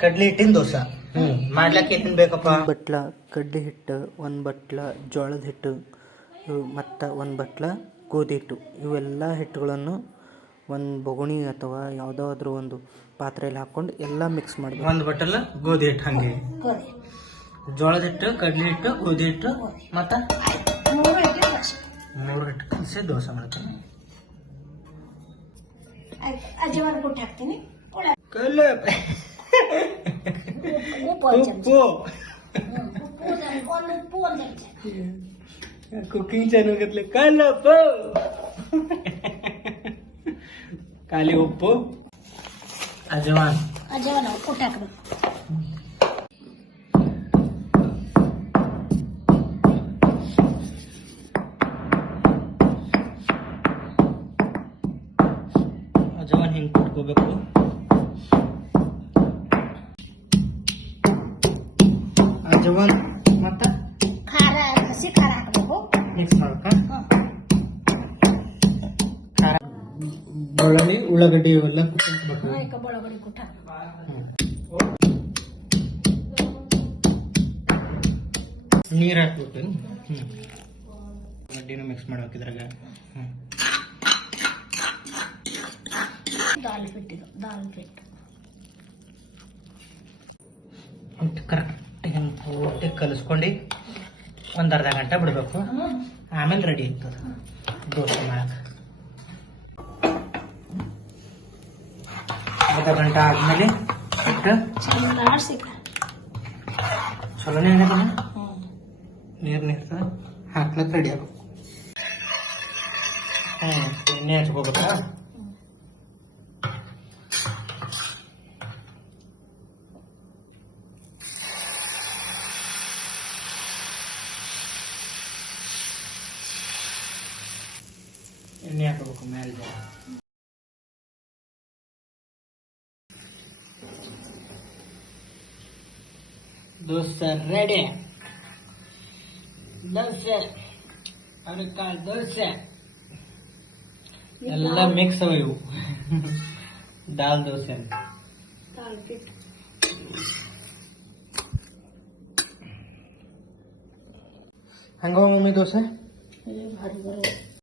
ಕಡ್ಲಿ ಹಿಟ್ಟಿನ ದೋಸೆ. ಹ್ಮ್. ಮಾಡ್ಲಕ್ಕೆ ಏನೇನ್ ಬೇಕಪ್ಪ? ಬಟ್ಲ ಕಡ್ಲಿ ಹಿಟ್ಟು ಒಂದು ಬಟ್ಲ ಜೋಳದ ಹಿಟ್ಟು ಇವು ಮತ್ತು ಒಂದು ಬಟ್ಲ ಗೋಧಿ ಹಿಟ್ಟು. ಇವೆಲ್ಲ ಹಿಟ್ಟುಗಳನ್ನು ಒಂದು ಬೊಗುಣಿ ಅಥವಾ ಯಾವುದಾದ್ರೂ ಒಂದು ಪಾತ್ರೆಯಲ್ಲಿ ಹಾಕ್ಕೊಂಡು ಎಲ್ಲ ಮಿಕ್ಸ್ ಮಾಡಬೇಕು. ಒಂದ್ ಬಟ್ಲ ಗೋಧಿ ಹಿಟ್ಟು ಹಂಗೆ. ಜೋಳದ ಹಿಟ್ಟು ಕಡ್ಲಿ ಹಿಟ್ಟು ಗೋಧಿ ಹಿಟ್ಟು ಮತ್ತ? ಮೂರು ಹಿಟ್ಟು ಕಲಸಿ ದೋಸೆ ಮಾಡ್ತೀನಿ. ಕೊಟ್ಟು ಹಾಕ್ತೀನಿ. ಕಲ್ಲ. कुप्पो कुकिंग चॅनल घेतले कलपो काली उप्पो अजवान. अजवान उप्पो टाक अजवान हिंग कुटको बेको। ಅಜವಾನ್ ಮತ್ತ? ಖಾರ ಹಸಿ ಖಾರ ಹಾಕಬೇಕು. ಮಿಕ್ಸ್ ಮಾಡ್ಕ ಖಾರ. ಬೆಳ್ಳುಳ್ಳಿ ಉಳ್ಳಾಗಡ್ಡಿ ಇವೆಲ್ಲ ಕುಟ್ಬೇಕು ಈಗ ಬೆಳಗಡೆ ಕೊಟ್ಟು ನೀರು ಹಾಕ್ಬೇಕು. ಹ್ಞೂ ಗಡ್ಡಿನೂ ಮಿಕ್ಸ್ ಮಾಡ್ಬೇಕು ಇದ್ರಾಗ. ಹ್ಞೂ ದಾಲ್ ಬಿಟ್ಟಿದ್ದು ದಾಲ್ ಬಿಟ್ಟು. ಹಿಟ್ಟು ಕರೆಕ್ಟಾಗಿ ಹಿಂಗೆ ಪೂರ್ತಿ ಕಲಿಸ್ಕೊಂಡು ಒಂದು ಅರ್ಧ ಗಂಟೆ ಬಿಡಬೇಕು. ಆಮೇಲೆ ರೆಡಿ ಆಗ್ತದೆ ದೋಸೆ ಮಾಡಕ್ಕೆ ಅರ್ಧ ಗಂಟೆ ಆದ್ಮೇಲೆ ಚೆನ್ನಾಗಿ ಚಲೋನೇ ಹ್ಞೂ ನೀರು ನೀರ್ತದೆ. ಹಾಕ್ಲಕ್ಕೆ ರೆಡಿ ಆಗಬೇಕು. ಹ್ಞೂ ಎಣ್ಣೆ ಹಚ್ಕೋಬೇಕಾ ಎಣ್ಣೆ ಹಾಕಬೇಕು ಮೇಲೆ ಜರ. ದೋಸೆ ರೆಡಿ ದೋಸೆ ಅದಕ್ಕಾಗಿ ದೋಸೆ ಎಲ್ಲ ಮಿಕ್ಸ್ ಅವ ಇವು ದಾಲ್ ದೋಸೆ ಅಂತ ದಾಲ್ ಬಿಟ್ಟು ಹಂಗವ ಮಮ್ಮಿ ದೋಸೆ ಭಾರಿ ಬರೋ